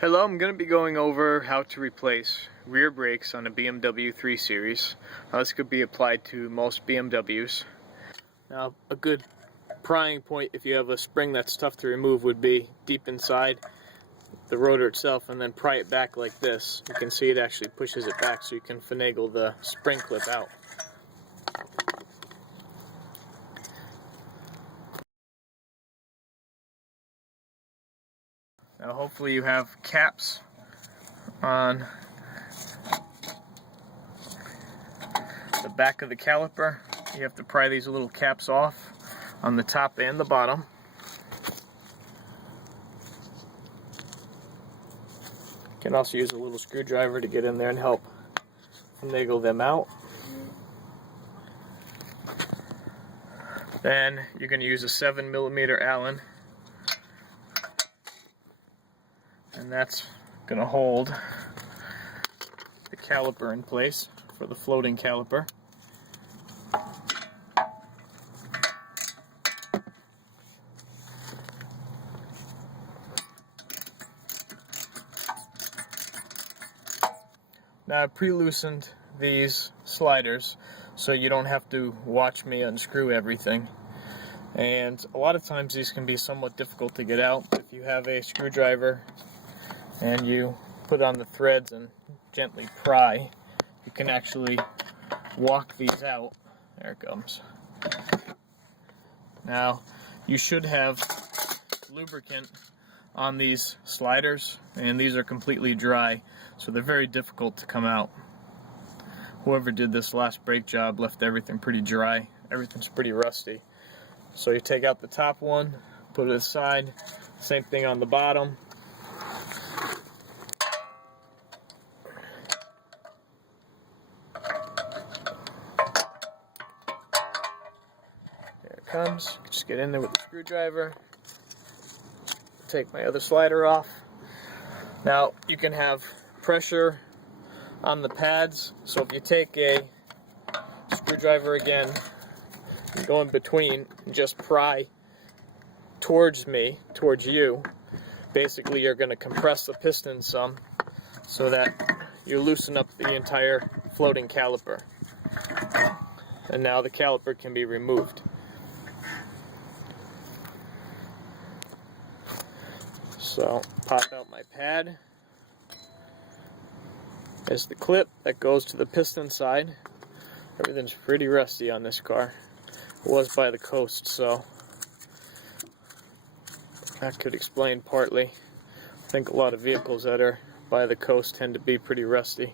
Hello, I'm going to be going over how to replace rear brakes on a BMW 3 Series. This could be applied to most BMWs. Now, a good prying point if you have a spring that's tough to remove would be deep inside the rotor itself, and then pry it back like this. You can see it actually pushes it back so you can finagle the spring clip out. Now hopefully you have caps on the back of the caliper. You have to pry these little caps off on the top and the bottom. You can also use a little screwdriver to get in there and help finagle them out. Then you're going to use a 7mm Allen, and that's going to hold the caliper in place for the floating caliper. Now, I pre-loosened these sliders so you don't have to watch me unscrew everything. And a lot of times these can be somewhat difficult to get out. If you have a screwdriver and you put on the threads and gently pry, you can actually walk these out. There it comes. Now, you should have lubricant on these sliders, and these are completely dry, so they're very difficult to come out. Whoever did this last brake job left everything pretty dry. Everything's pretty rusty. So you take out the top one, put it aside, same thing on the bottom. There it comes. Just get in there with the screwdriver. Take my other slider off. Now you can have pressure on the pads, so if you take a screwdriver again and go in between and just pry towards me, towards you, basically you're going to compress the piston some so that you loosen up the entire floating caliper, and now the caliper can be removed. So, pop out my pad. There's the clip that goes to the piston side. Everything's pretty rusty on this car. It was by the coast, so that could explain partly. I think a lot of vehicles that are by the coast tend to be pretty rusty.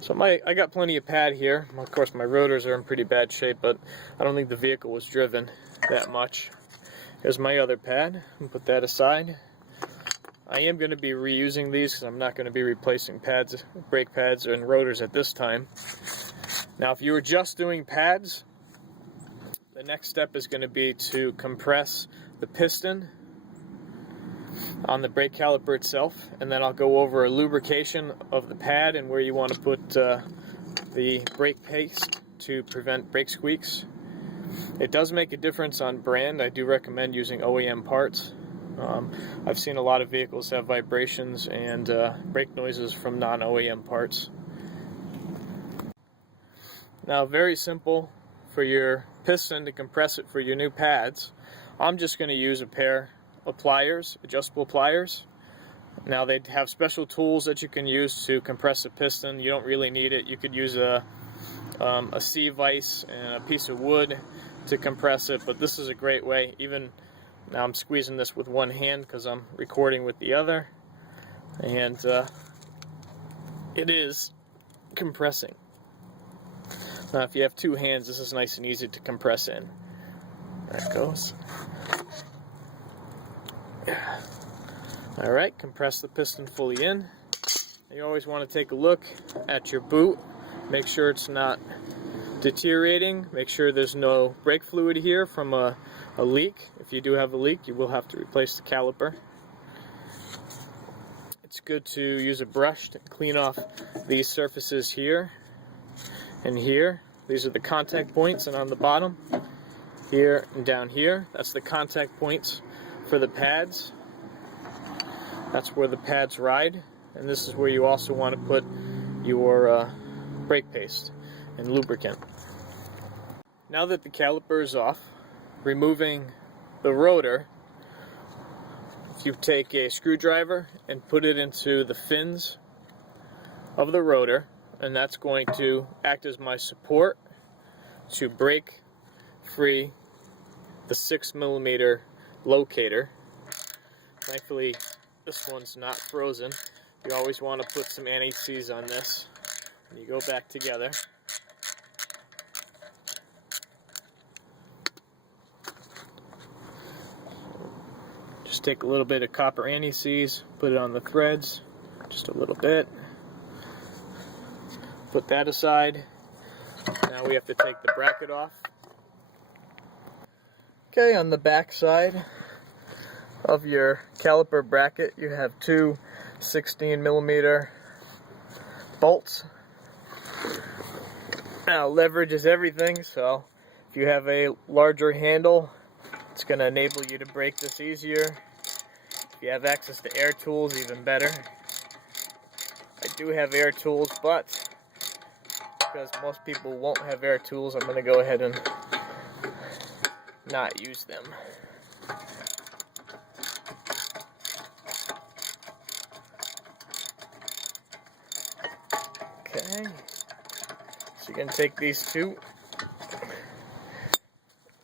So I got plenty of pad here. Of course, my rotors are in pretty bad shape, but I don't think the vehicle was driven that much. Here's my other pad. I'll put that aside. I am going to be reusing these because I'm not going to be replacing pads, brake pads and rotors at this time. Now, if you were just doing pads, the next step is going to be to compress the piston on the brake caliper itself, and then I'll go over a lubrication of the pad and where you want to put the brake paste to prevent brake squeaks. It does make a difference on brand. I do recommend using OEM parts. I've seen a lot of vehicles have vibrations and brake noises from non-OEM parts. Now, very simple for your piston to compress it for your new pads. I'm just going to use a pair of pliers, adjustable pliers. Now, they have special tools that you can use to compress a piston. You don't really need it. You could use a C-vise and a piece of wood to compress it, but this is a great way. Even now I'm squeezing this with one hand because I'm recording with the other, and it is compressing. Now if you have two hands, this is nice and easy to compress in. That goes. Alright, compress the piston fully in. You always want to take a look at your boot. Make sure it's not deteriorating. Make sure there's no brake fluid here from a leak. If you do have a leak, you will have to replace the caliper. It's good to use a brush to clean off these surfaces here and here. These are the contact points, and on the bottom, here and down here, that's the contact points for the pads. That's where the pads ride, and this is where you also want to put your brake paste and lubricant. Now that the caliper is off, removing the rotor, if you take a screwdriver and put it into the fins of the rotor, and that's going to act as my support to break free the 6mm locator. Thankfully, this one's not frozen. You always want to put some anti-seize on this when you go back together. Just take a little bit of copper anti-seize, put it on the threads, just a little bit. Put that aside. Now we have to take the bracket off. Okay, on the back side of your caliper bracket, you have two 16mm bolts. Now, leverage is everything, so if you have a larger handle, it's going to enable you to break this easier. If you have access to air tools, even better. I do have air tools, but because most people won't have air tools, I'm going to go ahead and not use them. Okay, so you're going to take these two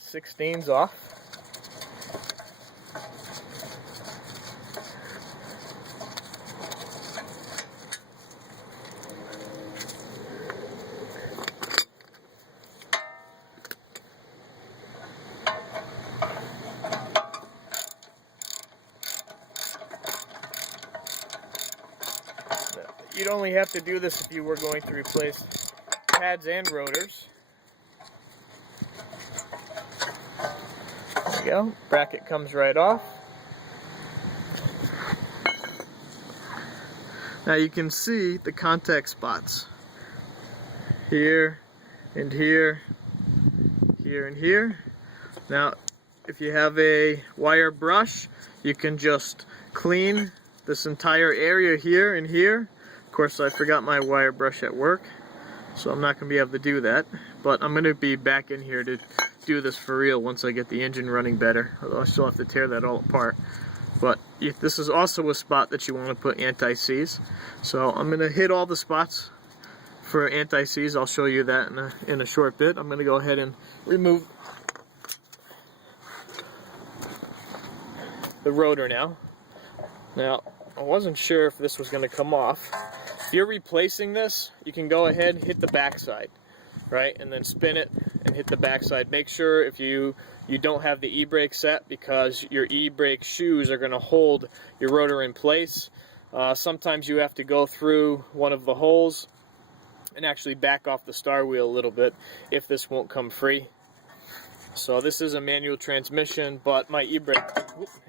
16s off. You'd only have to do this if you were going to replace pads and rotors. There you go. Bracket comes right off. Now you can see the contact spots. Here and here, here and here. Now, if you have a wire brush, you can just clean this entire area here and here. Of course, I forgot my wire brush at work, so I'm not going to be able to do that. But I'm going to be back in here to do this for real once I get the engine running better. Although I still have to tear that all apart. But this is also a spot that you want to put anti-seize. So I'm going to hit all the spots for anti-seize. I'll show you that in a short bit. I'm going to go ahead and remove the rotor now. Now, I wasn't sure if this was going to come off. If you're replacing this, you can go ahead and hit the backside, right? And then spin it and hit the backside. Make sure if you don't have the e-brake set, because your e-brake shoes are going to hold your rotor in place. Sometimes you have to go through one of the holes and actually back off the star wheel a little bit if this won't come free. So this is a manual transmission, but my e-brake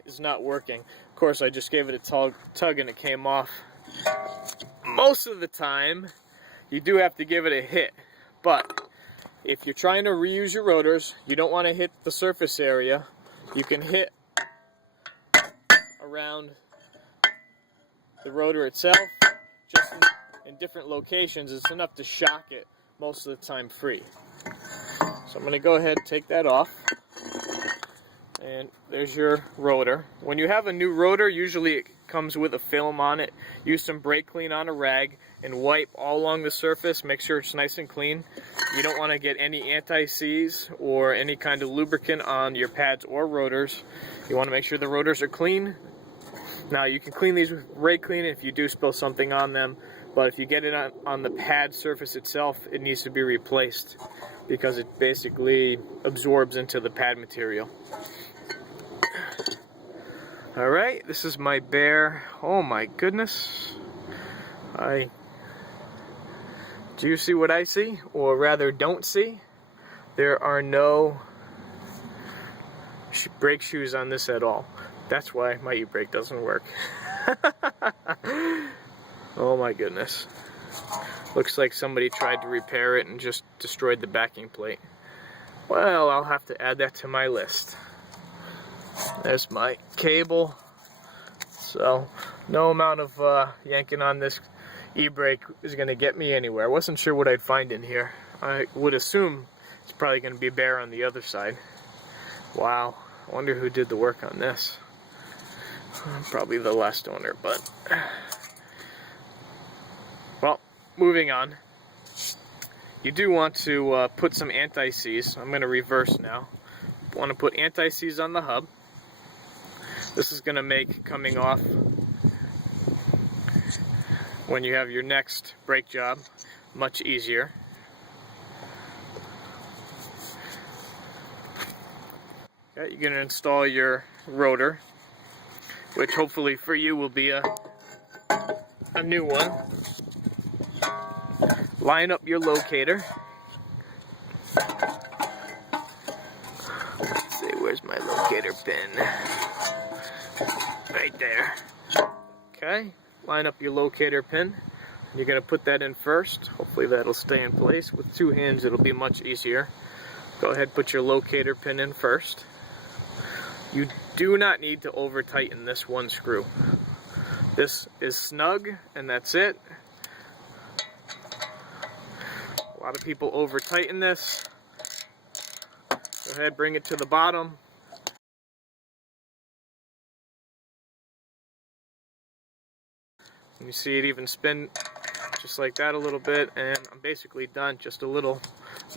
is not working. Of course, I just gave it a tug and it came off. Most of the time, you do have to give it a hit, but if you're trying to reuse your rotors, you don't want to hit the surface area. You can hit around the rotor itself, just in different locations. It's enough to shock it most of the time free. So I'm going to go ahead and take that off. And there's your rotor. When you have a new rotor, usually it comes with a film on it. Use some brake clean on a rag and wipe all along the surface. Make sure it's nice and clean. You don't want to get any anti-seize or any kind of lubricant on your pads or rotors. You want to make sure the rotors are clean. Now you can clean these with brake clean if you do spill something on them, but if you get it on the pad surface itself, it needs to be replaced because it basically absorbs into the pad material. Alright, this is my bare. Oh my goodness. Do you see what I see? Or rather, don't see? There are no brake shoes on this at all. That's why my e-brake doesn't work. Oh my goodness. Looks like somebody tried to repair it and just destroyed the backing plate. Well, I'll have to add that to my list. There's my cable. So No amount of yanking on this e-brake is going to get me anywhere. I wasn't sure what I'd find in here. I would assume it's probably going to be bare on the other side. Wow, I wonder who did the work on this. Probably the last owner, but... Well, moving on. You do want to put some anti-seize. I'm going to reverse now. You want to put anti-seize on the hub. This is going to make coming off when you have your next brake job much easier. Okay, you're going to install your rotor, which hopefully for you will be a new one. Line up your locator. Let's see, where's my locator pin? Right there. Okay, line up your locator pin. You're going to put that in first. Hopefully that'll stay in place. With two hands it'll be much easier. Go ahead, put your locator pin in first. You do not need to over tighten this one screw. This is snug and that's it. A lot of people over tighten this. Go ahead, bring it to the bottom. And you see it even spin just like that a little bit, and I'm basically done. Just a little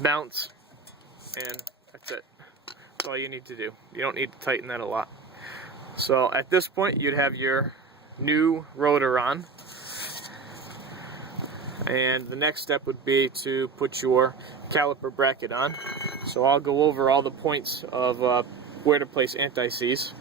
bounce, and that's it. That's all you need to do. You don't need to tighten that a lot. So at this point, you'd have your new rotor on. And the next step would be to put your caliper bracket on. So I'll go over all the points of where to place anti-seize.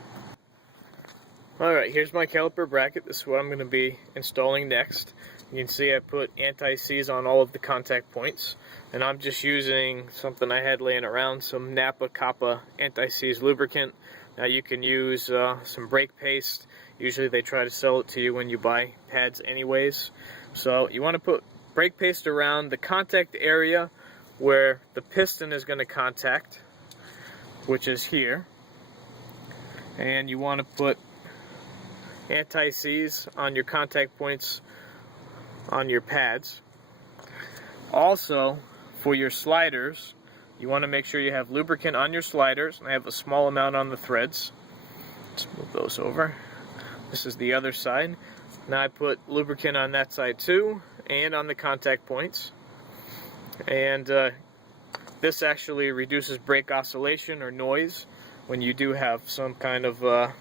Alright, here's my caliper bracket. This is what I'm going to be installing next. You can see I put anti-seize on all of the contact points. And I'm just using something I had laying around, some Napa Kappa anti-seize lubricant. Now you can use some brake paste. Usually they try to sell it to you when you buy pads anyways. So you want to put brake paste around the contact area where the piston is going to contact, which is here. And you want to put anti-seize on your contact points on your pads. Also, for your sliders, you want to make sure you have lubricant on your sliders. I have a small amount on the threads. Let's move those over. This is the other side. Now I put lubricant on that side too, and on the contact points. And this actually reduces brake oscillation or noise when you do have some kind of a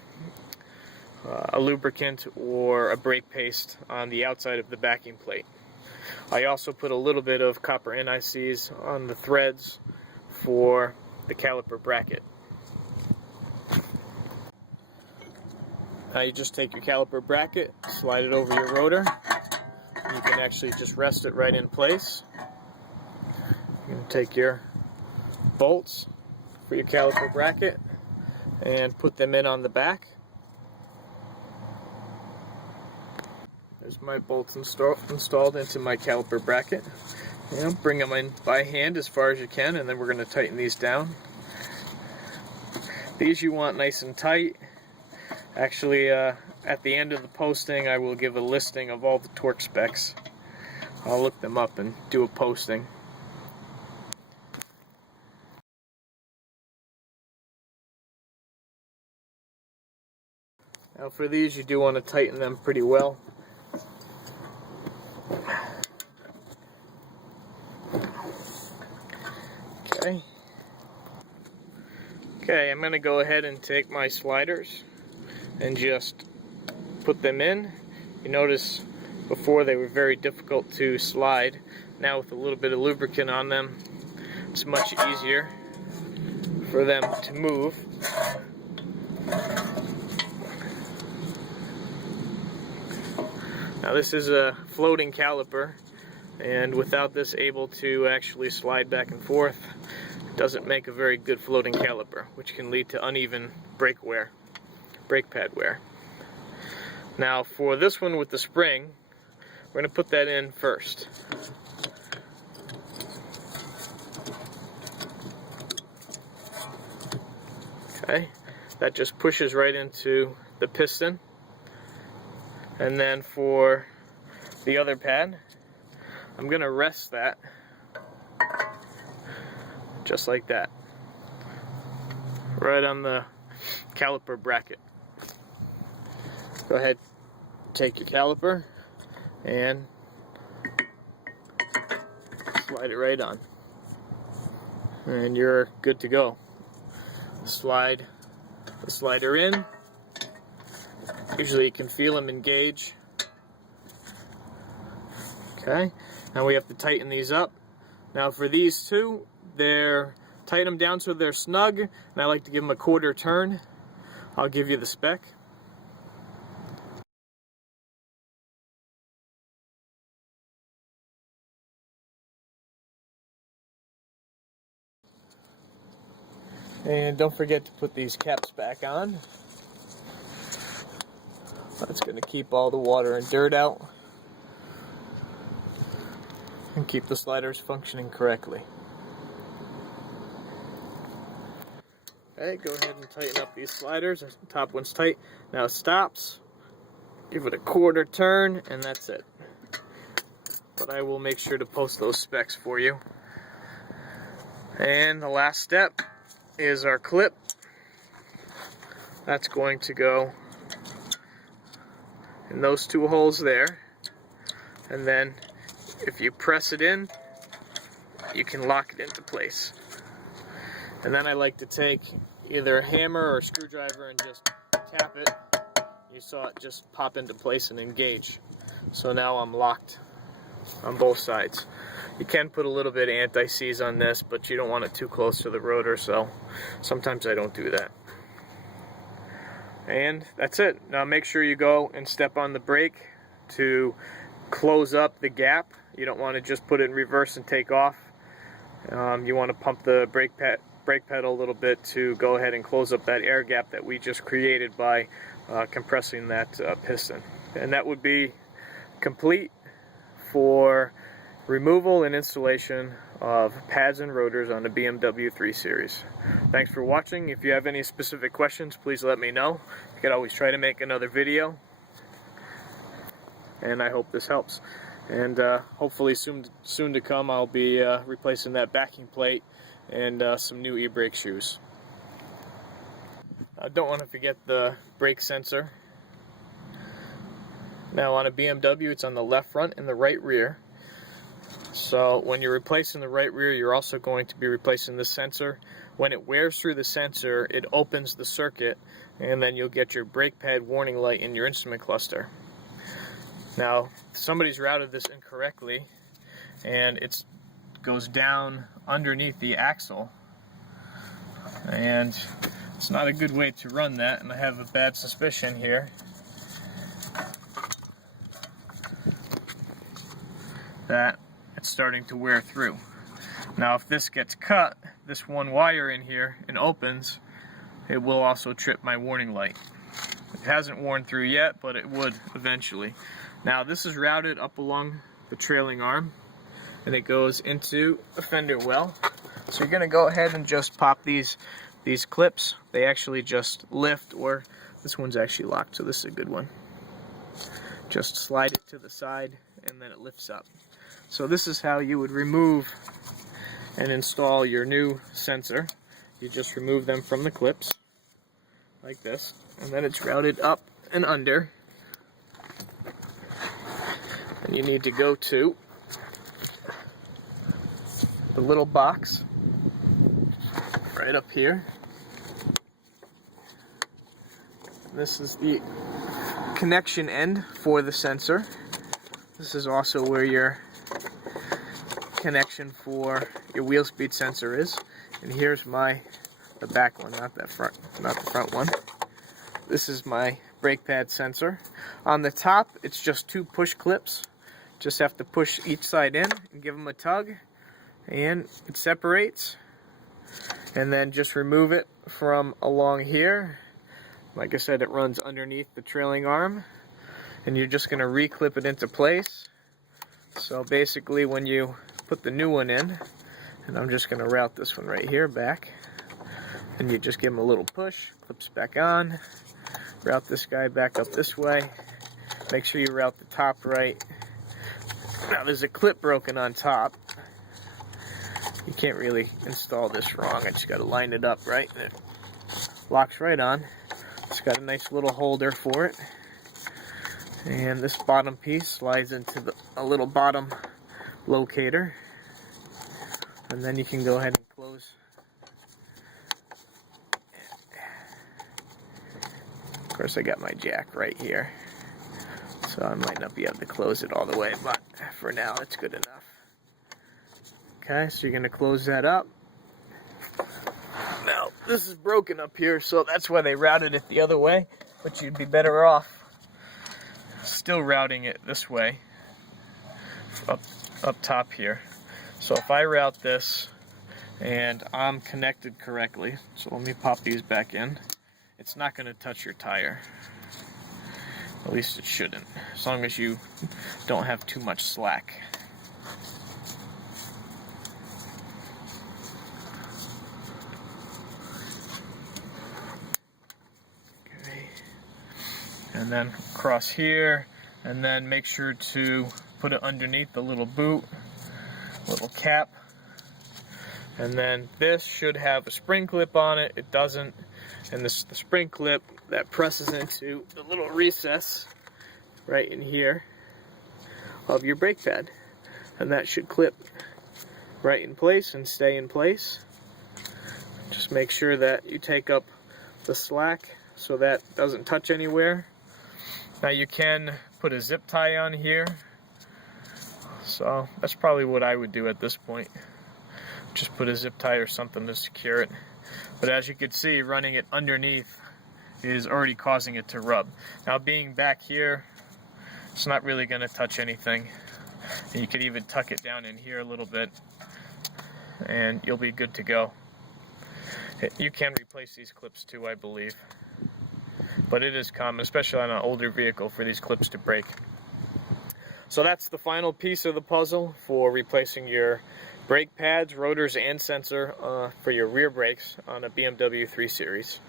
lubricant or a brake paste on the outside of the backing plate. I also put a little bit of copper anti-seize on the threads for the caliper bracket. Now you just take your caliper bracket, slide it over your rotor. You can actually just rest it right in place. You can take your bolts for your caliper bracket and put them in on the back. There's my bolts installed into my caliper bracket. Bring them in by hand as far as you can, and then we're going to tighten these down. These you want nice and tight. Actually, at the end of the posting, I will give a listing of all the torque specs. I'll look them up and do a posting. Now for these, you do want to tighten them pretty well. Okay, I'm going to go ahead and take my sliders and just put them in. You notice before they were very difficult to slide. Now with a little bit of lubricant on them, it's much easier for them to move. Now this is a floating caliper, and without this able to actually slide back and forth, it doesn't make a very good floating caliper, which can lead to uneven brake pad wear. Now for this one with the spring, we're going to put that in first. Okay, that just pushes right into the piston. And then for the other pad, I'm going to rest that just like that, right on the caliper bracket. Go ahead, take your caliper and slide it right on, and you're good to go. Slide the slider in. Usually you can feel them engage. Okay, now we have to tighten these up. Now for these two, tighten them down so they're snug, and I like to give them a quarter turn. I'll give you the spec. And don't forget to put these caps back on. That's going to keep all the water and dirt out and keep the sliders functioning correctly. Okay, go ahead and tighten up these sliders. The top one's tight. Now it stops. Give it a quarter turn, and that's it. But I will make sure to post those specs for you. And the last step is our clip. That's going to go in those two holes there, and then if you press it in, you can lock it into place. And then I like to take either a hammer or a screwdriver and just tap it. You saw it just pop into place and engage. So now I'm locked on both sides. You can put a little bit of anti-seize on this, but you don't want it too close to the rotor, so sometimes I don't do that. And that's it. Now make sure you go and step on the brake to close up the gap. You don't want to just put it in reverse and take off. You want to pump the brake pedal a little bit to go ahead and close up that air gap that we just created by compressing that piston. And that would be complete for removal and installation of pads and rotors on the BMW 3 Series. Thanks for watching. If you have any specific questions, please let me know. You can always try to make another video. And I hope this helps. And hopefully soon to come, I'll be replacing that backing plate and some new e-brake shoes. I don't want to forget the brake sensor. Now on a BMW, it's on the left front and the right rear. So when you're replacing the right rear, you're also going to be replacing the sensor. When it wears through the sensor, it opens the circuit, and then you'll get your brake pad warning light in your instrument cluster. Now, somebody's routed this incorrectly, and it goes down underneath the axle, and it's not a good way to run that, and I have a bad suspicion here that it's starting to wear through. Now if this gets cut, this one wire in here, and opens, it will also trip my warning light. It hasn't worn through yet, but it would eventually. Now this is routed up along the trailing arm, and it goes into a fender well. So you're going to go ahead and just pop these clips. They actually just lift, or this one's actually locked, so this is a good one. Just slide it to the side, and then it lifts up. So this is how you would remove and install your new sensor. You just remove them from the clips, like this, and then it's routed up and under. And you need to go to the little box right up here. This is the connection end for the sensor. This is also where your connection for your wheel speed sensor is. And here's the back one, not the front one. This is my brake pad sensor. On the top, it's just two push clips. Just have to push each side in and give them a tug, and it separates. And then just remove it from along here. Like I said, it runs underneath the trailing arm, and you're just going to re-clip it into place. So basically when you put the new one in, and I'm just going to route this one right here back, and you just give them a little push, clips back on, route this guy back up this way, Make sure you route the top right. Now there's a clip broken on top. You can't really install this wrong. I just got to line it up right, and it locks right on. It's got a nice little holder for it. And this bottom piece slides into a little bottom locator. And then you can go ahead and close. Of course, I got my jack right here, so I might not be able to close it all the way, but for now it's good enough. Okay, so you're going to close that up. Now, this is broken up here, so that's why they routed it the other way, but you'd be better off still routing it this way, up top here. So if I route this and I'm connected correctly, so let me pop these back in, it's not going to touch your tire. At least it shouldn't, as long as you don't have too much slack. Okay. And then across here, and then make sure to put it underneath the little boot, little cap. And then this should have a spring clip on it. It doesn't. And the spring clip that presses into the little recess right in here of your brake pad. And that should clip right in place and stay in place. Just make sure that you take up the slack so that doesn't touch anywhere. Now you can put a zip tie on here. So that's probably what I would do at this point. Just put a zip tie or something to secure it. But as you can see, running it underneath is already causing it to rub. Now being back here, it's not really going to touch anything. And you could even tuck it down in here a little bit and you'll be good to go. You can replace these clips too, I believe. But it is common, especially on an older vehicle, for these clips to break. So that's the final piece of the puzzle for replacing your brake pads, rotors, and sensor for your rear brakes on a BMW 3 Series.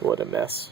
What a mess.